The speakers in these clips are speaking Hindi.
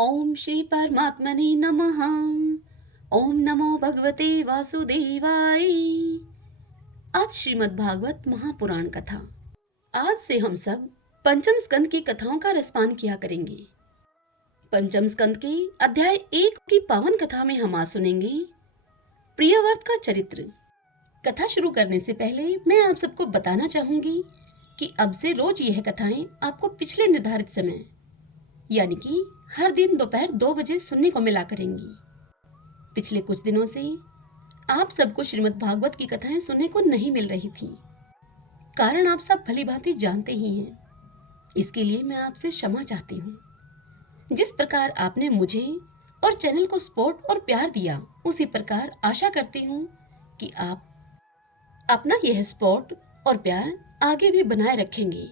ओम श्री परमात्मने नमः। ओम नमो भगवते वासुदेवाय। आज श्रीमद् भागवत महापुराण कथा। आज से हम सब पंचम स्कंद की कथाओं का रसपान किया करेंगे। पंचम स्कंद के अध्याय 1 की पावन कथा में हम आज सुनेंगे प्रियव्रत का चरित्र। कथा शुरू करने से पहले मैं आप सबको बताना चाहूंगी कि अब से रोज यह कथाएं आपको पिछले निर्धारित समय यानी कि हर दिन दोपहर 2 बजे सुनने को मिला करेंगी। पिछले कुछ दिनों से आप सबको श्रीमद् भागवत की कथाएं सुनने को नहीं मिल रही थी। कारण आप सब भली भांति जानते ही हैं। इसके लिए मैं आपसे क्षमा चाहती हूँ। जिस प्रकार आपने मुझे और चैनल को सपोर्ट और प्यार दिया, उसी प्रकार आशा करती हूँ कि आप अपना यह सपोर्ट और प्यार आगे भी बनाए रखेंगे।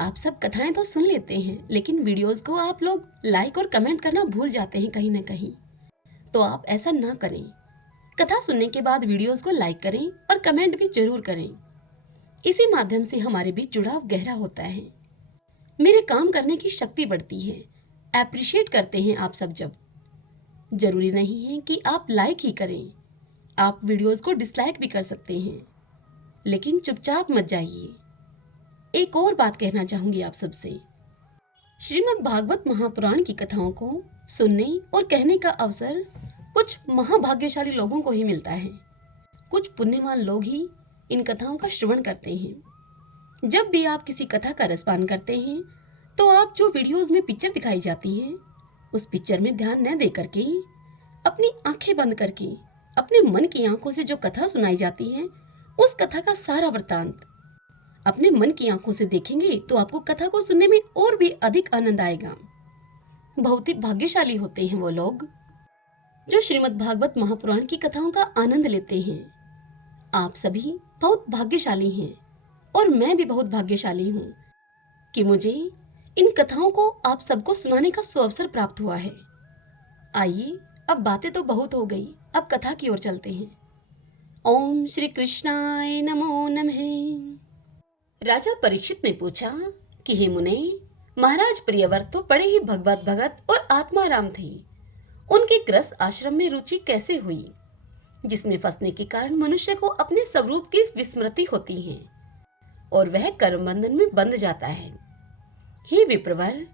आप सब कथाएं तो सुन लेते हैं, लेकिन वीडियोस को आप लोग लाइक और कमेंट करना भूल जाते हैं कहीं ना कहीं। तो आप ऐसा ना करें। कथा सुनने के बाद वीडियोस को लाइक करें और कमेंट भी जरूर करें। इसी माध्यम से हमारे बीच जुड़ाव गहरा होता है, मेरे काम करने की शक्ति बढ़ती है। एप्रिशिएट करते हैं आप सब। जब जरूरी नहीं है कि आप लाइक ही करें, आप वीडियोस को डिसलाइक भी कर सकते हैं, लेकिन चुपचाप मत जाइए। एक और बात कहना चाहूंगी आप सबसे। श्रीमद् भागवत महापुराण की कथाओं को सुनने और कहने का अवसर कुछ महाभाग्यशाली लोगों को ही मिलता है। कुछ पुण्यवान लोग ही इन कथाओं का श्रवण करते हैं। जब भी आप किसी कथा का रसपान करते हैं तो आप जो वीडियोस में पिक्चर दिखाई जाती है, उस पिक्चर में ध्यान न दे करके अपनी आंखें बंद करके अपने मन की आंखों से जो कथा सुनाई जाती है, उस कथा का सारा वृत्तांत अपने मन की आंखों से देखेंगे तो आपको कथा को सुनने में और भी अधिक आनंद आएगा। बहुत ही भाग्यशाली होते हैं वो लोग जो श्रीमद् भागवत महापुराण की कथाओं का आनंद लेते हैं। आप सभी बहुत भाग्यशाली हैं और मैं भी बहुत भाग्यशाली हूँ कि मुझे इन कथाओं को आप सबको सुनाने का सुअवसर प्राप्त हुआ है। आइए, अब बातें तो बहुत हो गई, अब कथा की ओर चलते हैं। ओम श्री कृष्णाय नमो नमः। राजा परीक्षित ने पूछा कि हे मुने, महाराज प्रियव्रत तो बड़े ही भगवत भगत और आत्माराम थे। उनके ग्रस्त आश्रम में रुचि कैसे हुई, जिसमें फंसने के कारण मनुष्य को अपने स्वरूप की विस्मृति होती है और वह कर्म बंधन में बंध जाता है। हे विप्रवर,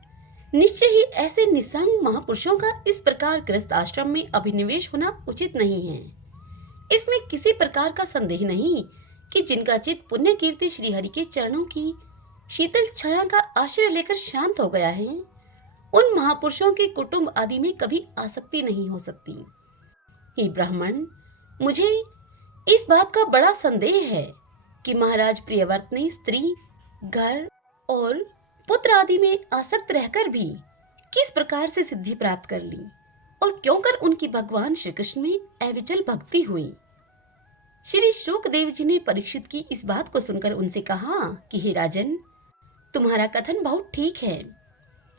निश्चय ही ऐसे निसंग महापुरुषों का इस प्रकार ग्रस्त आश्रम में अभिनिवेश होना उचित नहीं है। इसमें किसी प्रकार का संदेह नहीं कि जिनका चित्त पुण्य कीर्ति श्री हरि के चरणों की शीतल छाया का आश्रय लेकर शांत हो गया है, उन महापुरुषों के कुटुंब आदि में कभी आसक्ति नहीं हो सकती। हे ब्राह्मण, मुझे इस बात का बड़ा संदेह है कि महाराज प्रियव्रत ने स्त्री, घर और पुत्र आदि में आसक्त रहकर भी किस प्रकार से सिद्धि प्राप्त कर ली और क्यों कर उनकी भगवान श्री कृष्ण में अविचल भक्ति हुई। श्री शुकदेव जी ने परीक्षित की इस बात को सुनकर उनसे कहा कि हे राजन, तुम्हारा कथन बहुत ठीक है।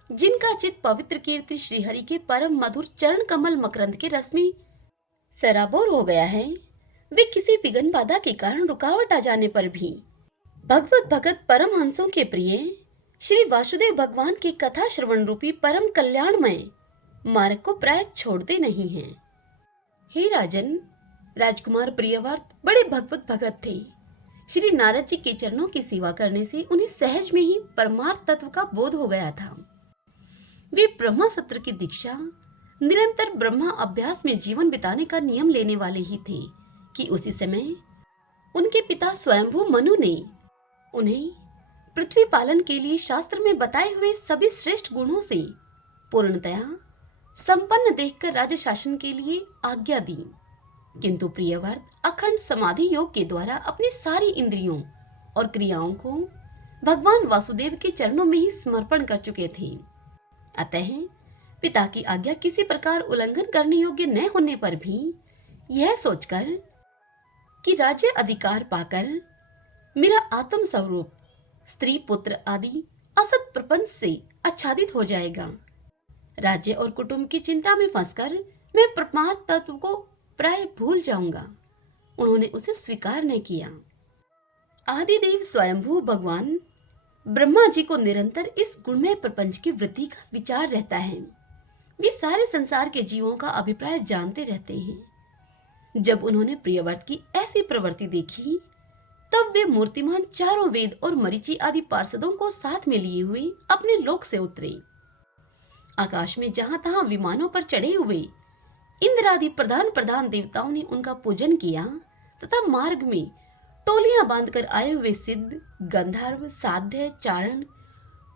जिनका चित्त पवित्र कीर्ति श्री हरि के परम मधुर चरण कमल मकरंद के रस में सराबोर हो गया है, वे किसी विघ्न बाधा के कारण रुकावट आ जाने पर भी भगवत भगत परम हंसों के प्रिय श्री वासुदेव भगवान की कथा श्रवण रूपी परम कल्याणमय मार्ग को प्राय छोड़ते नहीं हैं। हे राजन, राजकुमार प्रियव्रत बड़े भगवत भगत थे। श्री नारद जी के चरणों की सेवा करने से उन्हें सहज में ही परमार्थ तत्व का बोध हो गया था। वे ब्रह्मा सत्र की दीक्षा, निरंतर ब्रह्मा अभ्यास में जीवन बिताने का नियम लेने वाले ही थे कि उसी समय उनके पिता स्वयंभू मनु ने उन्हें पृथ्वी पालन के लिए शास्त्र में बताए हुए सभी श्रेष्ठ गुणों से पूर्णतया संपन्न देखकर राज्य शासन के लिए आज्ञा दी। किंतु प्रियव्रत अखंड समाधि योग के द्वारा अपनी सारी इंद्रियों और क्रियाओं को भगवान वासुदेव के चरणों में ही समर्पण कर चुके थे। अतः पिता की आज्ञा किसी प्रकार उल्लंघन करने योग्य न होने पर भी यह सोचकर कि राज्य अधिकार पाकर मेरा आत्म स्वरूप स्त्री पुत्र आदि असत प्रपंच से आच्छादित हो जाएगा, राज्य और कुटुंब की चिंता में फंसकर मैं परमार्थ तत्व को प्राय भूल जाऊंगा, उन्होंने उसे स्वीकार न किया। आदिदेव स्वयंभू भगवान ब्रह्मा जी को निरंतर इस गुणमय प्रपंच की वृद्धि का विचार रहता है। वे सारे संसार के जीवों का अभिप्राय जानते रहते हैं। जब उन्होंने प्रियव्रत की ऐसी प्रवृत्ति देखी, तब वे मूर्तिमान चारों वेद और मरीचि आदि पार्षदों को साथ में लिए हुए अपने लोक से उतरे। आकाश में जहां तहां विमानों पर चढ़े हुए इंद्र आदि प्रधान प्रधान देवताओं ने उनका पूजन किया तथा मार्ग में टोलियां बांधकर आए हुए सिद्ध, गंधर्व, साध्य, चारण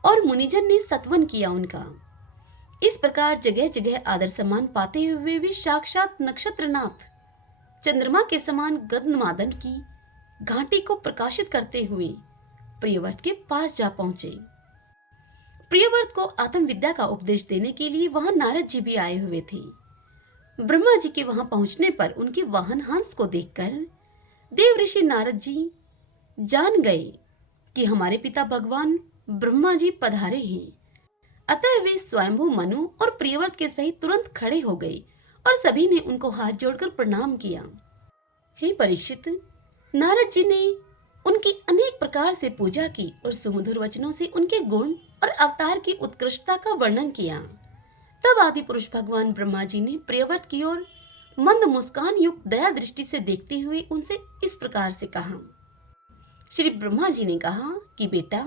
और मुनिजन ने सत्वन किया उनका। इस प्रकार जगह जगह आदर सम्मान पाते हुए वे साक्षात नक्षत्रनाथ चंद्रमा के समान गगनमादन की घाटी को प्रकाशित करते हुए प्रियव्रत के पास जा पहुंचे। प्रियव्रत को आत्मविद्या का उपदेश देने के लिए वहां नारद जी भी आए हुए थे। ब्रह्मा जी के वहां पहुंचने पर उनके वाहन हंस को देखकर देव ऋषि नारद जी जान गए कि हमारे पिता भगवान ब्रह्मा जी पधारे हैं। अतः वे स्वयंभू मनु और प्रियव्रत के सहित तुरंत खड़े हो गए और सभी ने उनको हाथ जोड़कर प्रणाम किया। हे परीक्षित, नारद जी ने उनकी अनेक प्रकार से पूजा की और सुमधुर वचनों से उनके गुण और अवतार की उत्कृष्टता का वर्णन किया। तब आदि पुरुष भगवान ब्रह्मा जी ने प्रियव्रत की ओर मंद मुस्कान युक्त दया दृष्टि से देखते हुए उनसे इस प्रकार से कहा। श्री ब्रह्मा जी ने कहा कि बेटा,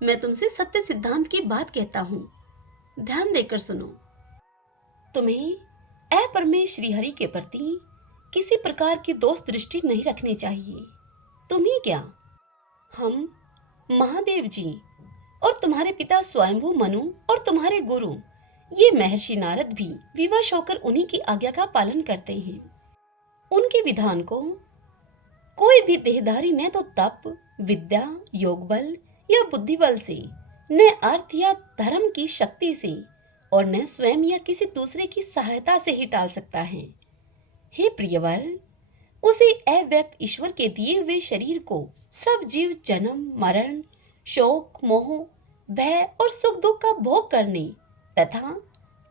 मैं तुमसे सत्य सिद्धांत की बात कहता हूँ, ध्यान देकर सुनो। तुम्हें अपरमेय श्री हरि के प्रति किसी प्रकार की दोष दृष्टि नहीं रखनी चाहिए। तुम्ही क्या, हम महादेव जी और तुम्हारे पिता स्वयंभू मनु और तुम्हारे गुरु ये महर्षि नारद भी विवश होकर उन्हीं की आज्ञा का पालन करते हैं। उनके विधान को कोई भी देहधारी न तो तप, विद्या, योग बल या बुद्धि बल से, न अर्थ या धर्म की शक्ति से और न स्वयं या किसी दूसरे की सहायता से ही टाल सकता है। हे प्रियवर, उसी अव्यक्त ईश्वर के दिए हुए शरीर को सब जीव जन्म, मरण, शोक, मोह, भय और सुख दुख का भोग करने तथा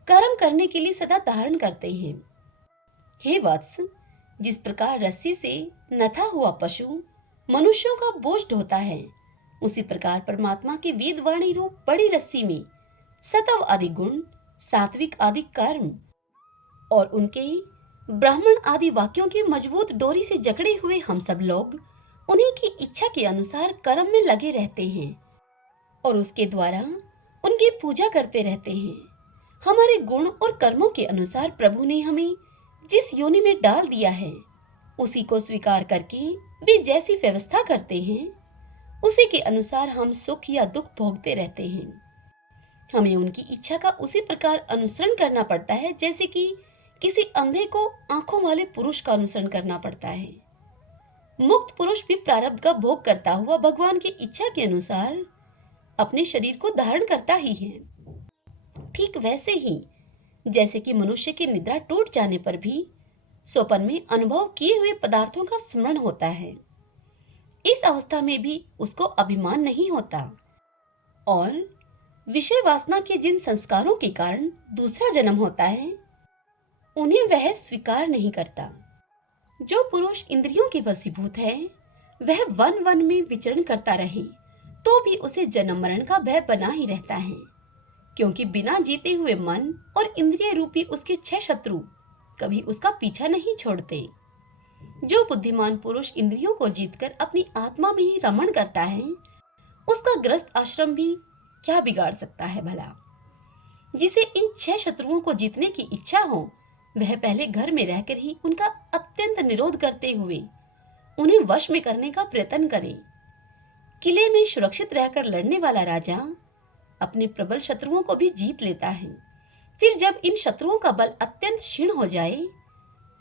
कर्म करने के लिए सदा धारण करते हैं। हे वत्स, जिस प्रकार रस्सी से नथा हुआ पशु मनुष्यों का बोझ ढोता है, उसी प्रकार परमात्मा के वेदवाणी रूप बड़ी रस्सी में सतव आदि गुण, सात्विक आदि कर्म और उनके ब्राह्मण आदि वाक्यों की मजबूत डोरी से जकड़े हुए हम सब लोग उन्हीं की इच्छा के अनुसार कर्म में लगे रहते हैं और उसके द्वारा उनकी पूजा करते रहते हैं। हमारे गुण और कर्मों के अनुसार प्रभु ने हमें जिस योनि में डाल दिया है, उसी को स्वीकार करके वे जैसी व्यवस्था करते हैं, उसी के अनुसार हम सुख या दुख भोगते रहते हैं। हमें उनकी इच्छा का उसी प्रकार अनुसरण करना पड़ता है जैसे कि किसी अंधे को आंखों वाले पुरुष का अनुसरण करना पड़ता है। मुक्त पुरुष भी प्रारब्ध का भोग करता हुआ भगवान की इच्छा के अनुसार अपने शरीर को धारण करता ही है। ठीक वैसे ही जैसे कि मनुष्य की निद्रा टूट जाने पर भी स्वप्न में अनुभव किए हुए पदार्थों का स्मरण होता है, इस अवस्था में भी उसको अभिमान नहीं होता और विषय वासना के जिन संस्कारों के कारण दूसरा जन्म होता है, उन्हें वह स्वीकार नहीं करता। जो पुरुष इंद्रियों के वशीभूत है, वह वन वन में विचरण करता रहे तो भी उसे जन्म मरण का भय बना ही रहता है, क्योंकि बिना जीते हुए मन और इंद्रिय रूपी उसके 6 शत्रु कभी उसका पीछा नहीं छोड़ते। जो बुद्धिमान पुरुष इंद्रियों को जीतकर अपनी आत्मा में ही रमण करता है, उसका ग्रस्त आश्रम भी क्या बिगाड़ सकता है भला। जिसे इन 6 शत्रुओं को जीतने की इच्छा हो, वह पहले घर में रहकर ही उनका अत्यंत निरोध करते हुए उन्हें वश में करने का प्रयत्न करे। किले में सुरक्षित रहकर लड़ने वाला राजा अपने प्रबल शत्रुओं को भी जीत लेता है। फिर जब इन शत्रुओं का बल अत्यंत क्षीण हो जाए,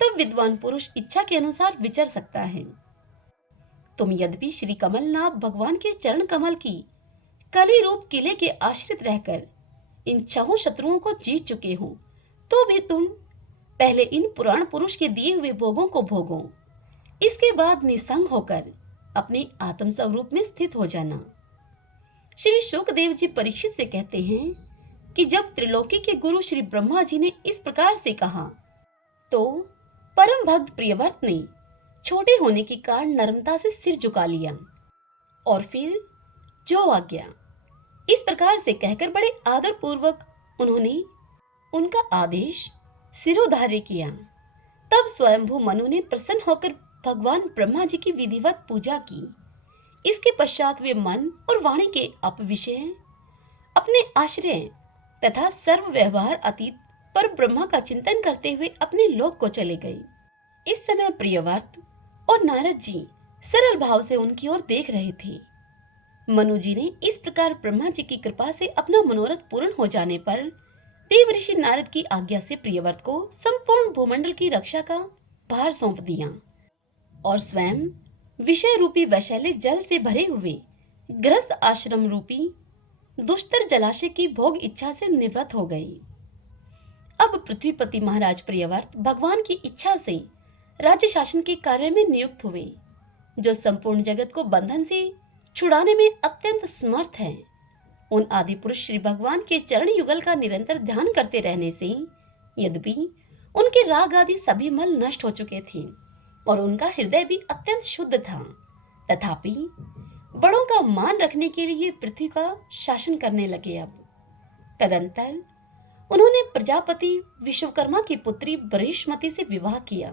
तब विद्वान पुरुष इच्छा के अनुसार विचर सकता है। तुम यद्यपि श्री कमलनाथ भगवान के चरण कमल की कली रूप किले के आश्रित रहकर इन 6 शत्रुओं को जीत चुके हो, तो भी तुम पहले इन पुराण पुरुष के दिए हुए भोगों को भोगो, इसके बाद निसंग होकर अपने आत्म स्वरूप में स्थित हो जाना। श्री शुकदेव जी परीक्षित से कहते हैं कि जब त्रिलोकी के गुरु श्री ब्रह्मा जी ने इस प्रकार से कहा, तो परम भक्त प्रियव्रत ने छोटे होने के कारण नम्रता से सिर झुका लिया और फिर जो आज्ञा, इस प्रकार से कहकर बड़े आदर पूर्वक उन्होंने उनका आदेश सिरोधार्य किया। तब स्वयंभू मनु ने प्रसन्न होकर भगवान ब्रह्मा जी की विधिवत पूजा की। इसके पश्चात वे मन और वाणी के अपविषय, अपने आश्रय तथा सर्व व्यवहार अतीत पर ब्रह्मा का चिंतन करते हुए अपने लोक को चले गए। इस समय प्रियव्रत और नारद जी सरल भाव से उनकी ओर देख रहे थे। मनु जी ने इस प्रकार ब्रह्मा जी की कृपा से अपना मनोरथ पूर्ण हो जाने पर देव ऋषि नारद की आज्ञा से प्रियव्रत को संपूर्ण भूमंडल की रक्षा का भार सौंप दिया और स्वयं विषय रूपी वैशल्य जल से भरे हुए ग्रस्त आश्रम रूपी दुष्तर जलाशय की भोग इच्छा से निवृत्त हो गए। अब पृथ्वीपति महाराज प्रियव्रत भगवान की इच्छा से राज्य शासन के कार्य में नियुक्त हुए, जो संपूर्ण जगत को बंधन से छुड़ाने में अत्यंत समर्थ है। उन आदि पुरुष श्री भगवान के चरण युगल का निरंतर ध्यान करते रहने से यद्यपि उनके राग आदि सभी मल नष्ट हो चुके थे और उनका हृदय भी अत्यंत शुद्ध था, तथापि बड़ों का मान रखने के लिए पृथ्वी का शासन करने लगे। अब तदंतर उन्होंने प्रजापति विश्वकर्मा की पुत्री बृहस्पति से विवाह किया।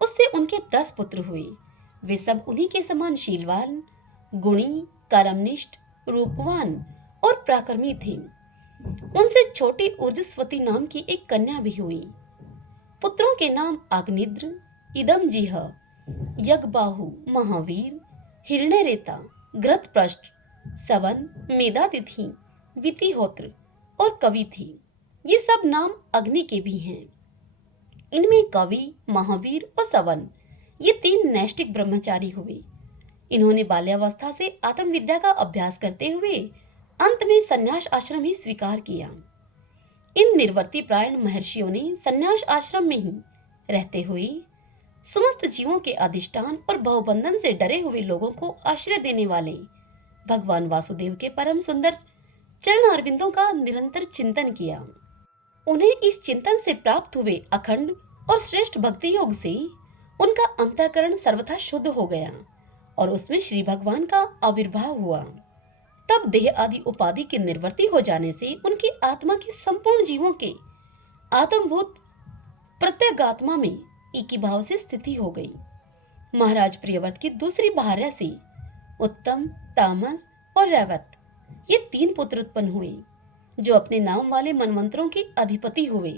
उससे उनके 10 पुत्र हुए। वे सब उन्हीं के समान शीलवान, गुणी, कर्मनिष्ठ, रूपवान और पराक्रमी थे। उनसे छोटी ऊर्जस्वती नाम की एक कन्या भी हुई। पुत्रों के नाम अग्निद्र, इदमजिह, यज्ञबाहु, महावीर, हिरण्यरेता, घृतपृष्ठ, सवन, मेधातिथि, वितिहोत्र और कवि थी। ये सब नाम अग्नि के भी हैं। इनमें कवि, महावीर और सवन ये 3 नैष्ठिक ब्रह्मचारी हुए। इन्होंने बाल्यावस्था से आत्मविद्या का अभ्यास करते हुए अंत में संन्यास आश्रम ही स्वीकार किया। इन निर्वर्ती प्रायण महर्षियों ने संन्यास आश्रम में ही रहते हुए समस्त जीवों के अधिष्ठान और भवबंधन से डरे हुए लोगों को आश्रय देने वाले भगवान वासुदेव के परम सुंदर चरण अरविंदों का निरंतर चिंतन किया। उन्हें इस चिंतन से प्राप्त हुए अखंड और श्रेष्ठ भक्ति योग से उनका अंतःकरण सर्वथा शुद्ध हो गया और उसमें श्री भगवान का आविर्भाव हुआ। तब देह आदि उपाधि के निर्वर्ती हो जाने से उनकी आत्मा की संपूर्ण जीवों के आत्मभूत प्रत्यगात्मा में एक ही भाव से स्थिति हो गई। महाराज प्रियव्रत की दूसरी भार्या से उत्तम, तामस और रैवत ये 3 पुत्र उत्पन्न हुए, जो अपने नाम वाले मनवंतरों के अधिपति हुए।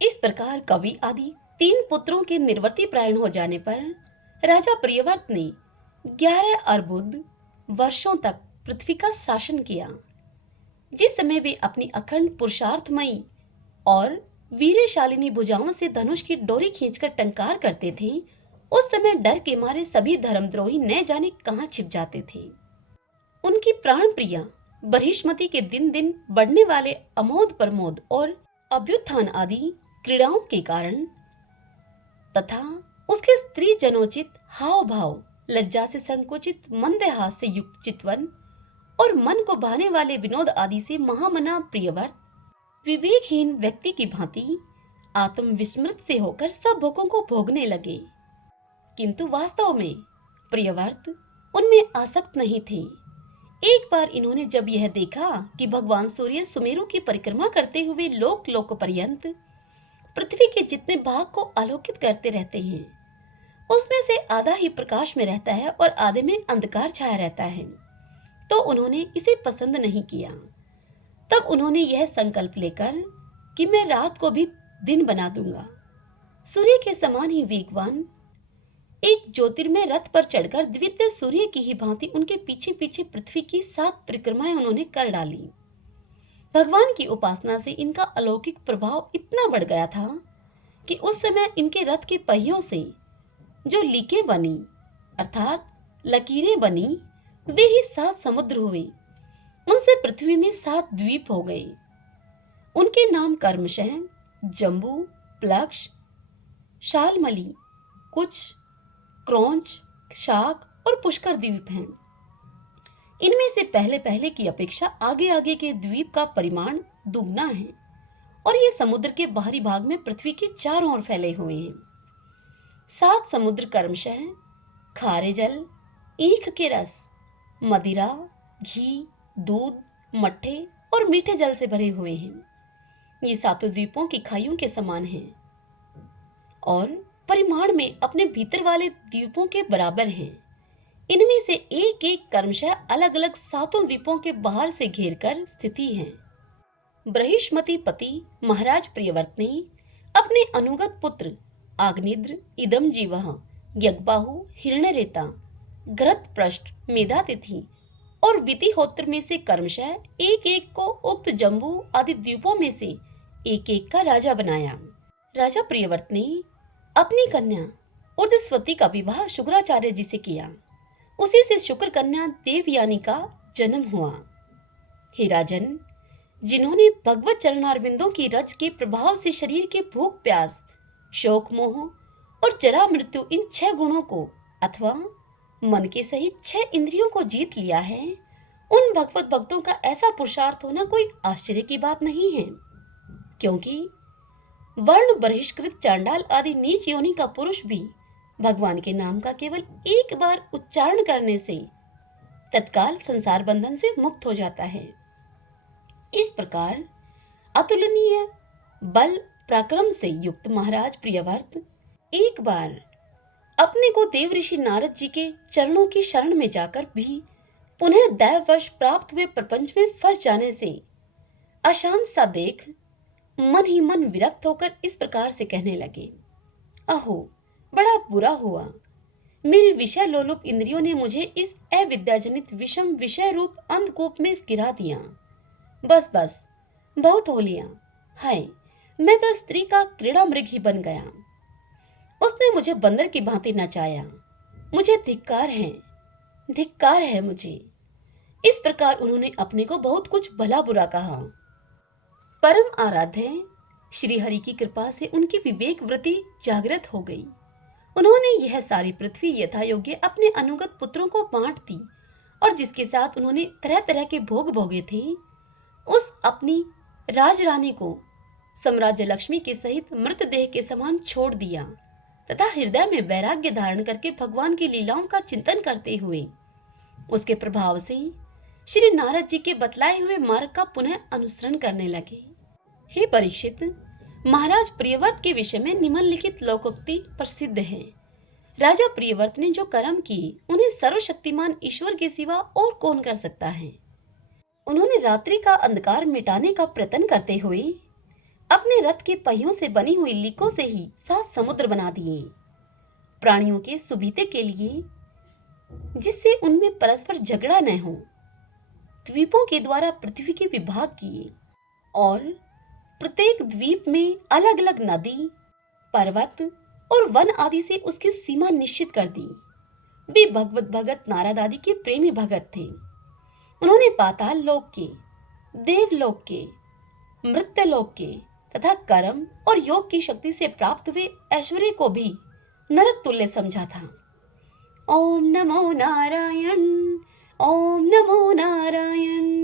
इस प्रकार कवि आदि 3 पुत्रों के निर्वर्ती प्रायण हो जाने पर राजा प्रियव्रत ने 11 अर्बुद वर्षों तक पृथ्वी का शासन किया। जिस समय वे अपनी अखंड पुरुषार्थमयी और वीरशालिनी भुजाओं से धनुष की डोरी खींचकर टंकार करते थे, उस समय डर के मारे सभी धर्मद्रोही न जाने कहां छिप जाते थे। उनकी प्राण प्रिया बृहस्पति के दिन दिन बढ़ने वाले अमोद प्रमोद और अभ्युत्थान आदि क्रीड़ाओं के कारण तथा उसके स्त्री जनोचित हाव भाव, लज्जा से संकुचित मंदहास से युक्त चितवन और मन को भाने वाले विनोद आदि से महामना प्रियव्रत विवेकहीन व्यक्ति की भांति आत्म विस्मृत से होकर सब भोगों को भोगने लगे। किंतु वास्तव में प्रियव्रत उनमें आसक्त नहीं थे। एक बार इन्होंने जब यह देखा कि भगवान सूर्य सुमेरु की परिक्रमा करते हुए लोक लोक पर्यंत पृथ्वी के जितने भाग को आलोकित करते रहते हैं, उसमें से आधा ही प्रकाश में रहता है और आधे में अंधकार छाया रहता है, तो उन्होंने इसे पसंद नहीं किया। तब उन्होंने यह संकल्प लेकर कि मैं रात को भी दिन बना दूंगा, सूर्य के समान ही वेगवान एक ज्योतिर्मय रथ पर चढ़कर द्वितीय सूर्य की ही भांति उनके पीछे पीछे पृथ्वी की 7 परिक्रमाएं उन्होंने कर डाली। भगवान की उपासना से इनका अलौकिक प्रभाव इतना बढ़ गया था कि उस समय इनके रथ के पहियों से जो लीकें बनी अर्थात लकीरें बनी, वे ही 7 समुद्र हुए। उनसे पृथ्वी में 7 द्वीप हो गए। उनके नाम कर्मशः, जम्बू, प्लक्ष, शालमली, कुछ, क्रौंच, शाक और पुष्कर द्वीप हैं। इनमें से पहले पहले की अपेक्षा आगे आगे के द्वीप का परिमाण दुगना है और ये समुद्र के बाहरी भाग में पृथ्वी के चारों ओर फैले हुए हैं। 7 समुद्र कर्मशः खारे जल, ईख के रस, मदिरा, घी, दूध, मट्ठे और मीठे जल से भरे हुए हैं। ये सातों द्वीपों की खाइयों के समान हैं और परिमाण में अपने भीतर वाले द्वीपों के बराबर हैं। इनमें से एक एक कर्मशः अलग अलग सातों द्वीपों के बाहर से घेर कर स्थिति है। बृहस्पति पति महाराज प्रियव्रत ने अपने अनुगत पुत्र आग्निद्र, इदमजीवः, यज्ञबाहु, हिरण्यरेता, घृतपृष्ठ, मेधातिथि और वितिहोत्र में से कर्मशः एक एक को उक्त जम्बू आदि द्वीपों में से एक एक का राजा बनाया। राजा प्रियव्रत ने अपनी कन्या उर्धस्वती का विवाह शुक्राचार्य जी से किया। उसी से शुक्र कन्या देवयानी का जन्म हुआ। हे राजन, जिन्होंने भगवत चरणारविंदों की रज के प्रभाव से शरीर के भूख प्यास, शोक मोह और जरा मृत्यु इन 6 गुणों को अथवा मन के सहित 6 इंद्रियों को जीत लिया है, उन भगवत भक्तों का ऐसा पुरुषार्थ होना कोई आश्चर्य की बात नहीं है, क्योंकि वर्ण बहिष्कृत चांडाल आदि नीच योनि का पुरुष भी भगवान के नाम का केवल एक बार उच्चारण करने से तत्काल संसार बंधन से मुक्त हो जाता है। इस प्रकार अतुलनीय बल पराक्रम से युक्त महाराज प्रियव्रत एक बार अपने को देव ऋषि नारद जी के चरणों की शरण में जाकर भी पुनः दैववश प्राप्त हुए प्रपंच में फंस जाने से अशांत सा देख मन ही मन विरक्त होकर इस प्रकार से कहने लगे, अहो बड़ा बुरा हुआ, मेरी विषय लोलुप इंद्रियों ने मुझे इस अविद्याजनित विषम विषय रूप अंधकूप में गिरा दिया। बस बस बहुत हो लिया। हाय, मैं तो स्त्री का क्रीड़ा मृग ही बन गया। उसने मुझे बंदर की भांति नचाया। मुझे धिक्कार है मुझे। इस प्रकार उन्होंने अपने को बहुत कुछ भला बुरा कहा। परम आराध्य श्री हरि की कृपा से उनकी विवेक वृत्ति जागृत हो गई। उन्होंने यह सारी पृथ्वी यथा योग्य अपने अनुगत पुत्रों को बांट दी और जिसके साथ उन्होंने तरह तरह के भोग भोगे थे, उस अपनी राजरानी को साम्राज्य लक्ष्मी के सहित मृतदेह के समान छोड़ दिया तथा हृदय में वैराग्य धारण करके भगवान की लीलाओं का चिंतन करते हुए उसके प्रभाव से श्री नारद जी के बतलाए हुए मार्ग का पुनः अनुसरण करने लगे। हे परीक्षित, महाराज प्रियव्रत के विषय में निम्नलिखित लोकोक्ति प्रसिद्ध है। राजा प्रियव्रत ने जो कर्म किए उन्हें सर्वशक्तिमान ईश्वर के सिवा और कौन कर सकता है। उन्होंने रात्रि का अंधकार मिटाने का प्रयत्न करते हुए अपने रथ के पहियों से बनी हुई लीकों से ही 7 समुद्र बना दिए, प्राणियों के सुविधे के लिए, जिससे उनमें परस्पर झगड़ा न हो। द्वीपों के द्वारा पृथ्वी के विभाग किए और प्रत्येक द्वीप में अलग अलग नदी, पर्वत और वन आदि से उसकी सीमा निश्चित कर दी। वे भगवत भगत नारद आदि के प्रेमी भगत थे। उन्होंने पाताल लोक के, देवलोक के, मृत्यलोक के तथा कर्म और योग की शक्ति से प्राप्त हुए ऐश्वर्य को भी नरक तुल्य समझा था। ओम नमो नारायण, ओम नमो नारायण।